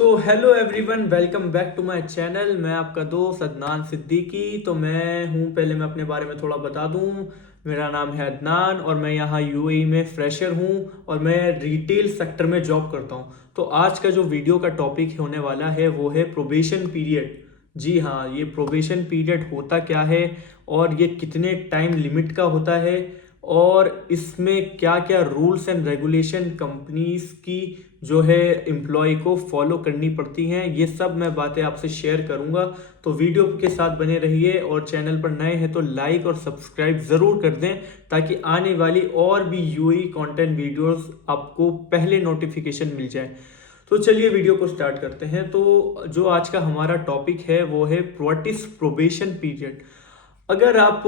So hello everyone, welcome back to my channel. मैं आपका दोस्त अदनान सिद्दीकी। तो पहले मैं अपने बारे में थोड़ा बता दूं। मेरा नाम है अदनान और मैं यहाँ यूएई में फ्रेशर हूँ और मैं रिटेल सेक्टर में जॉब करता हूँ। तो आज का जो वीडियो का टॉपिक होने वाला है वो है प्रोबेशन पीरियड। जी हाँ, ये प्रोबेशन पीरियड होता क्या है और ये कितने टाइम लिमिट का होता है और इसमें क्या क्या रूल्स एंड रेगुलेशन कंपनीज की जो है एम्प्लॉय को फॉलो करनी पड़ती हैं, ये सब मैं बातें आपसे शेयर करूंगा। तो वीडियो के साथ बने रहिए और चैनल पर नए हैं तो लाइक और सब्सक्राइब ज़रूर कर दें ताकि आने वाली और भी यूएई कंटेंट वीडियोस आपको पहले नोटिफिकेशन मिल जाए। तो चलिए वीडियो को स्टार्ट करते हैं। तो जो आज का हमारा टॉपिक है वो है व्हाट इज प्रोबेशन पीरियड। अगर आप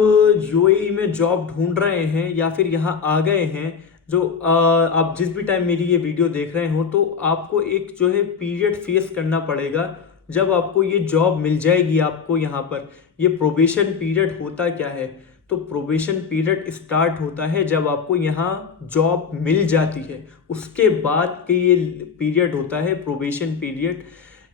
यूएई में जॉब ढूंढ रहे हैं या फिर यहाँ आ गए हैं, आप जिस भी टाइम मेरी ये वीडियो देख रहे हो, तो आपको एक जो है पीरियड फेस करना पड़ेगा जब आपको ये जॉब मिल जाएगी। आपको यहाँ पर ये प्रोबेशन पीरियड होता क्या है? तो प्रोबेशन पीरियड स्टार्ट होता है जब आपको यहाँ जॉब मिल जाती है, उसके बाद के ये पीरियड होता है प्रोबेशन पीरियड।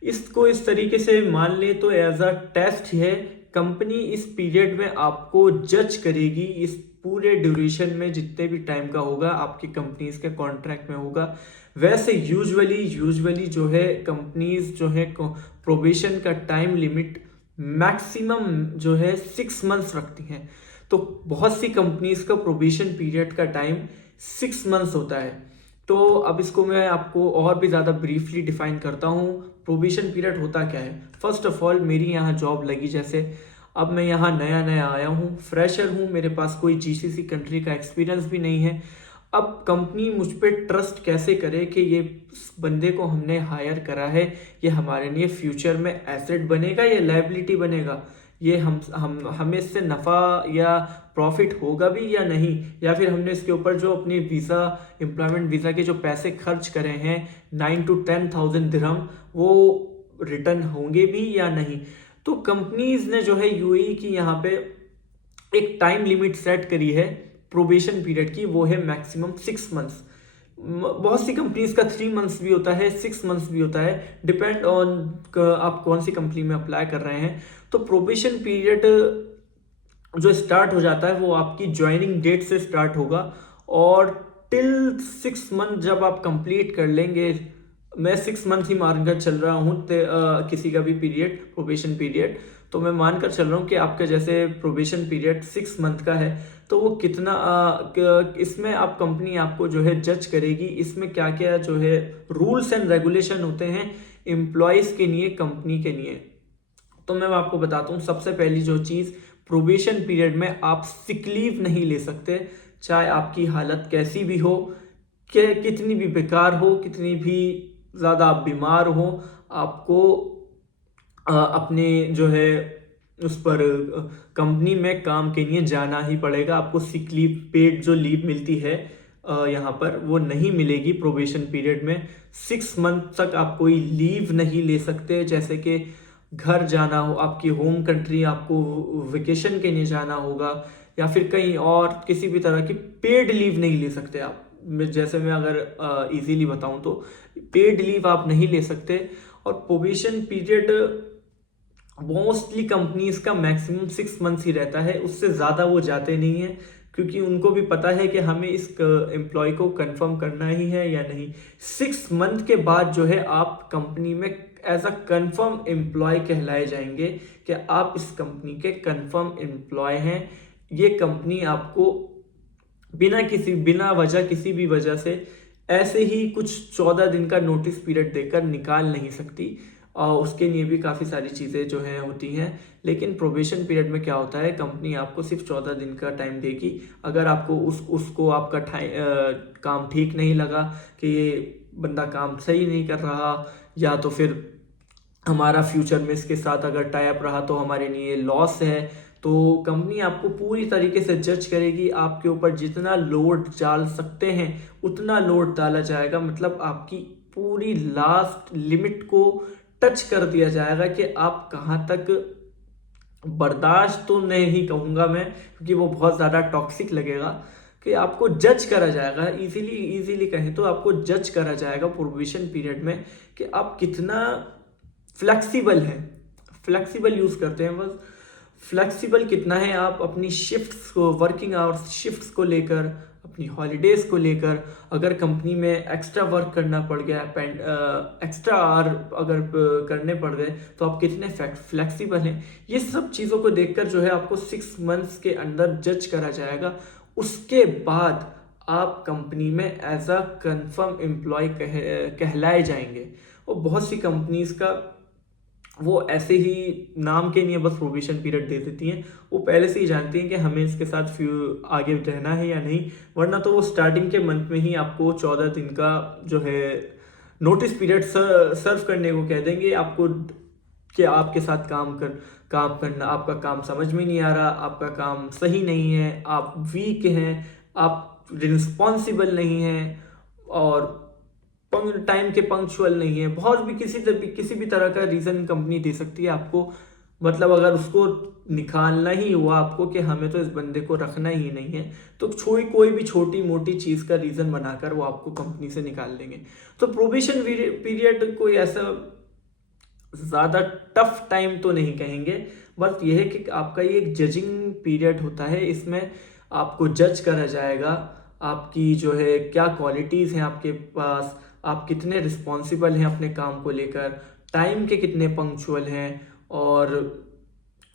इसको इस तरीके से मान लें तो एज अ टेस्ट है। कंपनी इस पीरियड में आपको जज करेगी, इस पूरे ड्यूरेशन में जितने भी टाइम का होगा आपकी कंपनीज के कॉन्ट्रैक्ट में होगा। वैसे यूजुअली जो है कंपनीज जो है प्रोबेशन का टाइम लिमिट मैक्सिमम जो है 6 मंथ्स रखती हैं। तो बहुत सी कंपनीज का प्रोबेशन पीरियड का टाइम 6 मंथ्स होता है। तो अब इसको मैं आपको और भी ज़्यादा ब्रीफली डिफाइन करता हूँ। प्रोबेशन पीरियड होता क्या है? फर्स्ट ऑफ ऑल, मेरी यहाँ जॉब लगी, जैसे अब मैं यहाँ नया नया आया हूँ, फ्रेशर हूँ, मेरे पास कोई जीसीसी कंट्री का एक्सपीरियंस भी नहीं है। अब कंपनी मुझ पर ट्रस्ट कैसे करे कि ये बंदे को हमने हायर करा है, ये हमारे लिए फ्यूचर में एसेट बनेगा या लायबिलिटी बनेगा, ये हमें इससे नफ़ा या प्रॉफिट होगा भी या नहीं, या फिर हमने इसके ऊपर जो अपनी वीज़ा एम्प्लॉयमेंट वीज़ा के जो पैसे खर्च करे हैं 9 to 10,000 दिरहम, वो रिटर्न होंगे भी या नहीं। तो कंपनीज ने जो है यूएई की यहाँ पे एक टाइम लिमिट सेट करी है प्रोबेशन पीरियड की, वो है मैक्सिमम 6 मंथ्स। बहुत सी कंपनीज का 3 मंथ्स भी होता है, 6 मंथ्स भी होता है, डिपेंड ऑन आप कौन सी कंपनी में अप्लाई कर रहे हैं। तो प्रोबेशन पीरियड जो स्टार्ट हो जाता है वो आपकी ज्वाइनिंग डेट से स्टार्ट होगा और टिल 6 मंथ जब आप कंप्लीट कर लेंगे, मैं 6 मंथ ही मानकर चल रहा हूँ किसी का भी पीरियड प्रोबेशन पीरियड, तो मैं मानकर चल रहा हूँ कि आपका जैसे प्रोबेशन पीरियड 6 मंथ का है, तो वो कितना इसमें आप कंपनी आपको जो है जज करेगी, इसमें क्या क्या जो है रूल्स एंड रेगुलेशन होते हैं एम्प्लॉयज़ के लिए, कंपनी के लिए। तो मैं आपको बताता हूँ, सबसे पहली जो चीज़, प्रोबेशन पीरियड में आप सिक लीव नहीं ले सकते, चाहे आपकी हालत कैसी भी हो, कि कितनी भी बेकार हो, कितनी भी ज़्यादा आप बीमार हो, आपको अपने जो है उस पर कंपनी में काम के लिए जाना ही पड़ेगा। आपको सिक लीव, पेड जो लीव मिलती है यहाँ पर, वो नहीं मिलेगी प्रोबेशन पीरियड में। 6 मंथ तक आप कोई लीव नहीं ले सकते, जैसे कि घर जाना हो, आपकी होम कंट्री, आपको वेकेशन के लिए जाना होगा, या फिर कहीं और किसी भी तरह की पेड लीव नहीं ले सकते आप। जैसे मैं अगर इजीली बताऊं तो पेड लीव आप नहीं ले सकते। और प्रोबेशन पीरियड मोस्टली कंपनीज का मैक्सिमम 6 मंथ्स ही रहता है, उससे ज़्यादा वो जाते नहीं हैं, क्योंकि उनको भी पता है कि हमें इस एम्प्लॉय को कंफर्म करना ही है या नहीं। 6 मंथ के बाद जो है आप कंपनी में एज अ कंफर्म एम्प्लॉय कहलाए जाएंगे कि आप इस कंपनी के कंफर्म एम्प्लॉय हैं। ये कंपनी आपको बिना वजह, किसी भी वजह से ऐसे ही कुछ 14 दिन का नोटिस पीरियड देकर निकाल नहीं सकती, और उसके लिए भी काफ़ी सारी चीज़ें जो हैं होती हैं। लेकिन प्रोबेशन पीरियड में क्या होता है, कंपनी आपको सिर्फ 14 दिन का टाइम देगी। अगर आपको उसको आपका काम ठीक नहीं लगा कि ये बंदा काम सही नहीं कर रहा, या तो फिर हमारा फ्यूचर में इसके साथ अगर टाई अप रहा तो हमारे लिए लॉस है, तो कंपनी आपको पूरी तरीके से जज करेगी। आपके ऊपर जितना लोड डाल सकते हैं उतना लोड डाला जाएगा, मतलब आपकी पूरी लास्ट लिमिट को टच कर दिया जाएगा कि आप कहाँ तक बर्दाश्त, तो नहीं कहूँगा मैं क्योंकि वो बहुत ज़्यादा टॉक्सिक लगेगा, कि आपको जज करा जाएगा, इजीली कहें तो आपको जज करा जाएगा प्रोबेशन पीरियड में कि आप कितना फ्लेक्सिबल हैं। फ्लेक्सिबल यूज़ करते हैं बस, फ्लेक्सिबल कितना है आप अपनी शिफ्ट्स को, वर्किंग आवर्स शिफ्ट्स को लेकर, अपनी हॉलीडेज़ को लेकर, अगर कंपनी में एक्स्ट्रा वर्क करना पड़ गया, एक्स्ट्रा आवर अगर करने पड़ गए तो आप कितने फ्लेक्सिबल हैं। ये सब चीज़ों को देखकर जो है आपको 6 मंथ्स के अंदर जज करा जाएगा। उसके बाद आप कंपनी में एज अ कंफर्म एम्प्लॉय कहलाए जाएंगे। और बहुत सी कंपनीज का वो ऐसे ही नाम के लिए बस प्रोबेशन पीरियड दे देती हैं, वो पहले से ही जानती हैं कि हमें इसके साथ आगे रहना है या नहीं, वरना तो वो स्टार्टिंग के मंथ में ही आपको 14 दिन का जो है नोटिस पीरियड सर्व करने को कह देंगे आपको, कि आपके साथ काम करना, आपका काम समझ में नहीं आ रहा, आपका काम सही नहीं है, आप वीक हैं, आप रिस्पॉन्सिबल नहीं हैं और टाइम के पंक्चुअल नहीं है। बहुत भी किसी भी तरह का रीज़न कंपनी दे सकती है आपको, मतलब अगर उसको निकालना ही हुआ आपको कि हमें तो इस बंदे को रखना ही नहीं है, तो कोई भी छोटी मोटी चीज़ का रीज़न बनाकर वो आपको कंपनी से निकाल देंगे। तो प्रोबेशन पीरियड कोई ऐसा ज़्यादा टफ टाइम तो नहीं कहेंगे, बस ये है कि आपका ये एक जजिंग पीरियड होता है। इसमें आपको जज करा जाएगा, आपकी जो है क्या क्वालिटीज़ हैं आपके पास, आप कितने रिस्पॉन्सिबल हैं अपने काम को लेकर, टाइम के कितने पंक्चुअल हैं, और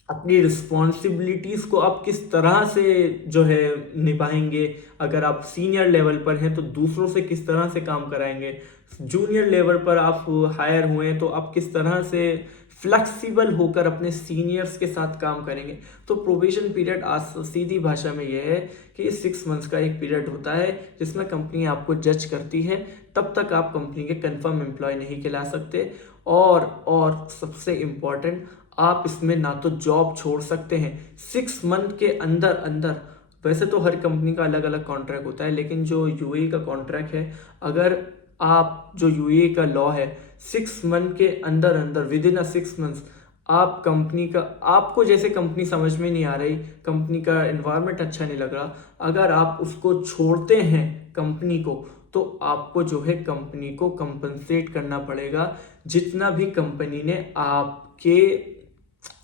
अपनी रिस्पॉन्सिबिलिटीज़ को आप किस तरह से जो है निभाएंगे। अगर आप सीनियर लेवल पर हैं तो दूसरों से किस तरह से काम कराएंगे, जूनियर लेवल पर आप हायर हुए हैं तो आप किस तरह से फ्लेक्सिबल होकर अपने सीनियर्स के साथ काम करेंगे। तो प्रोबेशन पीरियड सीधी भाषा में यह है कि 6 मंथ्स का एक पीरियड होता है जिसमें कंपनी आपको जज करती है। तब तक आप कंपनी के कंफर्म एम्प्लॉय नहीं कहला सकते, और सबसे इम्पॉर्टेंट, आप इसमें ना तो जॉब छोड़ सकते हैं 6 मंथ के अंदर अंदर। वैसे तो हर कंपनी का अलग अलग कॉन्ट्रैक्ट होता है, लेकिन जो यूएई का कॉन्ट्रैक्ट है, अगर आप जो यूएई का लॉ है 6 मंथ के अंदर अंदर, विद इन 6 मंथ्स, आप कंपनी का, आपको जैसे कंपनी समझ में नहीं आ रही, कंपनी का एनवायरनमेंट अच्छा नहीं लग रहा, अगर आप उसको छोड़ते हैं कंपनी को, तो आपको जो है कंपनी को कंपनसेट करना पड़ेगा जितना भी कंपनी ने आपके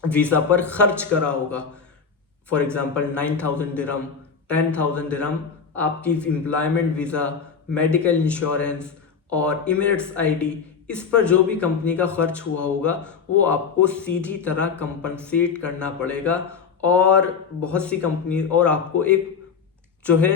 वीज़ा पर खर्च करा होगा। फॉर एग्जांपल 9,000 दिरहम, 10,000 दिरहम आपकी एम्प्लॉयमेंट वीज़ा, मेडिकल इंश्योरेंस और इमिरेट्स आईडी, इस पर जो भी कंपनी का खर्च हुआ होगा वो आपको सीधी तरह कंपनसेट करना पड़ेगा। और बहुत सी कंपनी, और आपको एक जो है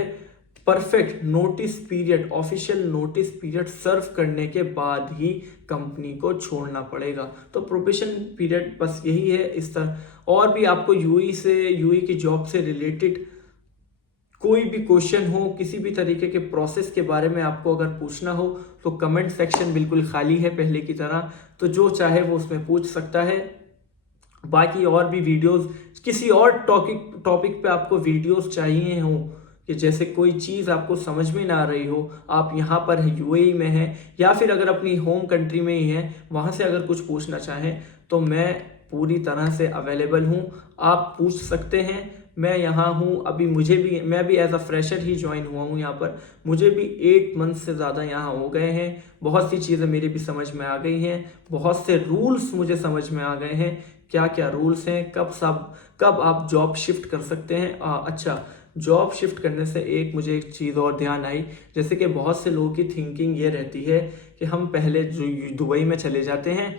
perfect notice period, official notice period serve करने के बाद ही कंपनी को छोड़ना पड़ेगा। तो प्रोबेशन पीरियड बस यही है इस तरह। और भी आपको यूएई की जॉब से रिलेटेड कोई भी क्वेश्चन हो, किसी भी तरीके के प्रोसेस के बारे में आपको अगर पूछना हो, तो कमेंट सेक्शन बिल्कुल खाली है पहले की तरह, तो जो चाहे वो उसमें पूछ सकता है। बाकी और भी वीडियोस, किसी और टॉपिक पे आपको वीडियोस चाहिए हो, कि जैसे कोई चीज़ आपको समझ में ना आ रही हो, आप यहाँ पर यूएई में हैं या फिर अगर अपनी होम कंट्री में ही हैं, वहाँ से अगर कुछ पूछना चाहें तो मैं पूरी तरह से अवेलेबल हूँ, आप पूछ सकते हैं। मैं यहाँ हूँ अभी, मैं भी एज अ फ्रेशर ही ज्वाइन हुआ हूँ यहाँ पर, मुझे भी 8 मंथ से ज़्यादा यहाँ हो गए हैं। बहुत सी चीज़ें मेरी भी समझ में आ गई हैं, बहुत से रूल्स मुझे समझ में आ गए हैं, क्या क्या रूल्स हैं, कब आप जॉब शिफ्ट कर सकते हैं। अच्छा, जॉब शिफ्ट करने से मुझे एक चीज़ और ध्यान आई, जैसे कि बहुत से लोगों की थिंकिंग ये रहती है कि हम पहले जो दुबई में चले जाते हैं,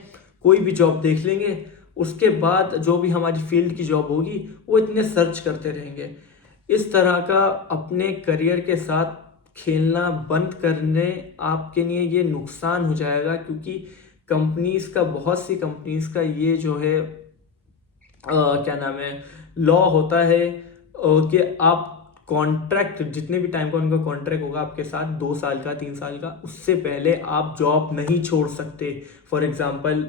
कोई भी जॉब देख लेंगे, उसके बाद जो भी हमारी फील्ड की जॉब होगी वो इतने सर्च करते रहेंगे। इस तरह का अपने करियर के साथ खेलना बंद करने आपके लिए ये नुकसान हो जाएगा, क्योंकि बहुत सी कंपनीज का ये जो है क्या नाम है, लॉ होता है कि आप कॉन्ट्रैक्ट, जितने भी टाइम का उनका कॉन्ट्रैक्ट होगा आपके साथ, 2 साल का, 3 साल का, उससे पहले आप जॉब नहीं छोड़ सकते। फॉर एग्जांपल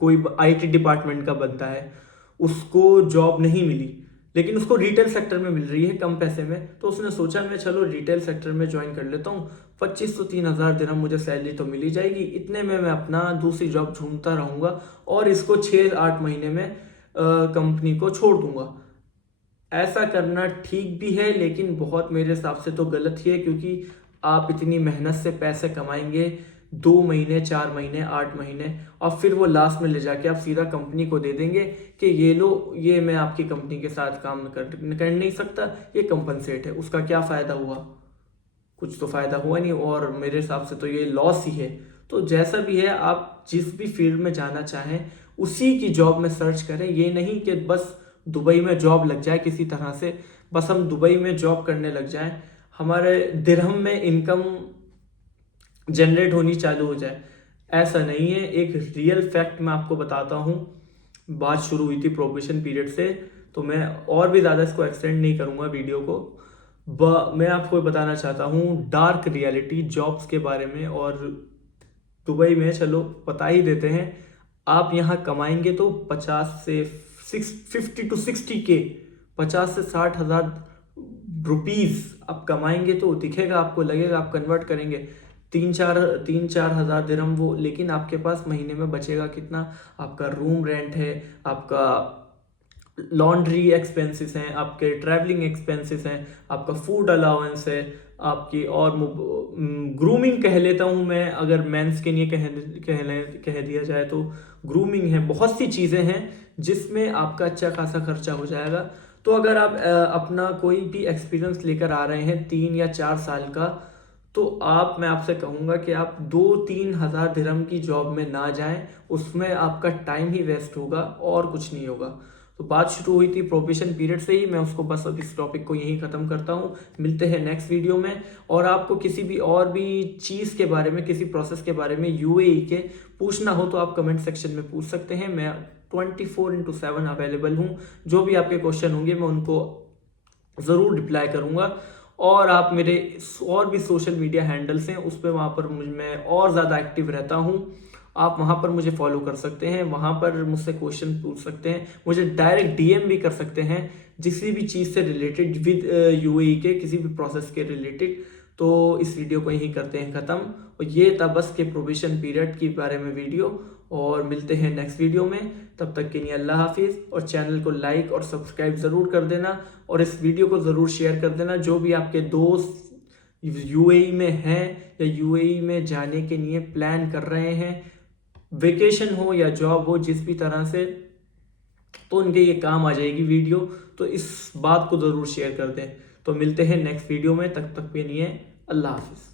कोई आईटी डिपार्टमेंट का बंदा है, उसको जॉब नहीं मिली, लेकिन उसको रिटेल सेक्टर में मिल रही है कम पैसे में, तो उसने सोचा मैं चलो रिटेल सेक्टर में ज्वाइन कर लेता हूँ, 25-3 हज़ार दिरहम मुझे सैलरी तो मिल ही जाएगी, इतने में मैं अपना दूसरी जॉब ढूंढता रहूँगा और इसको 6-8 महीने में कंपनी को छोड़ दूंगा। ऐसा करना ठीक भी है, लेकिन बहुत मेरे हिसाब से तो गलत ही है, क्योंकि आप इतनी मेहनत से पैसे कमाएंगे 2 महीने, 4 महीने, 8 महीने, और फिर वो लास्ट में ले जाके आप सीधा कंपनी को दे देंगे कि ये लो, ये मैं आपकी कंपनी के साथ काम कर नहीं सकता, ये कंपनसेट है। उसका क्या फ़ायदा हुआ? कुछ तो फ़ायदा हुआ नहीं, और मेरे हिसाब से तो ये लॉस ही है। तो जैसा भी है, आप जिस भी फील्ड में जाना चाहें उसी की जॉब में सर्च करें। ये नहीं कि बस दुबई में जॉब लग जाए किसी तरह से, बस हम दुबई में जॉब करने लग जाएं, हमारे दिरहम में इनकम जनरेट होनी चालू हो जाए। ऐसा नहीं है। एक रियल फैक्ट मैं आपको बताता हूँ। बात शुरू हुई थी प्रोबेशन पीरियड से, तो मैं और भी ज़्यादा इसको एक्सटेंड नहीं करूँगा वीडियो को। मैं आपको बताना चाहता हूँ डार्क रियलिटी जॉब्स के बारे में, और दुबई में चलो बता ही देते हैं। आप यहाँ कमाएंगे तो 50 से 60 के, 50 से 60 हज़ार रुपीज़ आप कमाएंगे, तो दिखेगा आपको, लगेगा आप कन्वर्ट करेंगे 3-4 हज़ार दिरहम वो, लेकिन आपके पास महीने में बचेगा कितना? आपका रूम रेंट है, आपका लॉन्ड्री एक्सपेंसेस हैं, आपके ट्रैवलिंग एक्सपेंसेस हैं, आपका फूड अलाउंस है, आपकी और ग्रूमिंग कह लेता हूँ मैं, अगर मेंस के लिए कह दिया जाए तो ग्रूमिंग है। बहुत सी चीज़ें हैं जिसमें आपका अच्छा खासा खर्चा हो जाएगा। तो अगर आप अपना कोई भी एक्सपीरियंस लेकर आ रहे हैं 3 या 4 साल का, तो मैं आपसे कहूँगा कि आप 2-3 हज़ार दिरहम की जॉब में ना जाएं। उसमें आपका टाइम ही वेस्ट होगा और कुछ नहीं होगा। तो बात शुरू हुई थी प्रोबेशन पीरियड से ही, मैं उसको बस अब इस टॉपिक को यहीं ख़त्म करता हूँ। मिलते हैं नेक्स्ट वीडियो में। और आपको किसी भी और भी चीज़ के बारे में, किसी प्रोसेस के बारे में यूएई के पूछना हो तो आप कमेंट सेक्शन में पूछ सकते हैं। मैं 24/7 अवेलेबल हूँ। जो भी आपके क्वेश्चन होंगे मैं उनको ज़रूर रिप्लाई करूँगा। और आप मेरे और भी सोशल मीडिया हैंडल्स हैं, उस पर वहाँ पर मैं और ज़्यादा एक्टिव रहता हूँ। आप वहाँ पर मुझे फॉलो कर सकते हैं, वहाँ पर मुझसे क्वेश्चन पूछ सकते हैं, मुझे डायरेक्ट डीएम भी कर सकते हैं किसी भी चीज़ से रिलेटेड, विद यूएई के किसी भी प्रोसेस के रिलेटेड। तो इस वीडियो को यहीं करते हैं ख़त्म। और ये था बस के प्रोबेशन पीरियड के बारे में वीडियो, और मिलते हैं नेक्स्ट वीडियो में। तब तक के लिए अल्लाह हाफिज़, और चैनल को लाइक और सब्सक्राइब ज़रूर कर देना, और इस वीडियो को ज़रूर शेयर कर देना। जो भी आपके दोस्त यूएई में हैं या यूएई में जाने के लिए प्लान कर रहे हैं, वेकेशन हो या जॉब हो, जिस भी तरह से, तो उनके ये काम आ जाएगी वीडियो। तो इस बात को ज़रूर शेयर कर दें। तो मिलते हैं नेक्स्ट वीडियो में, तब तक के लिए अल्लाह हाफिज़।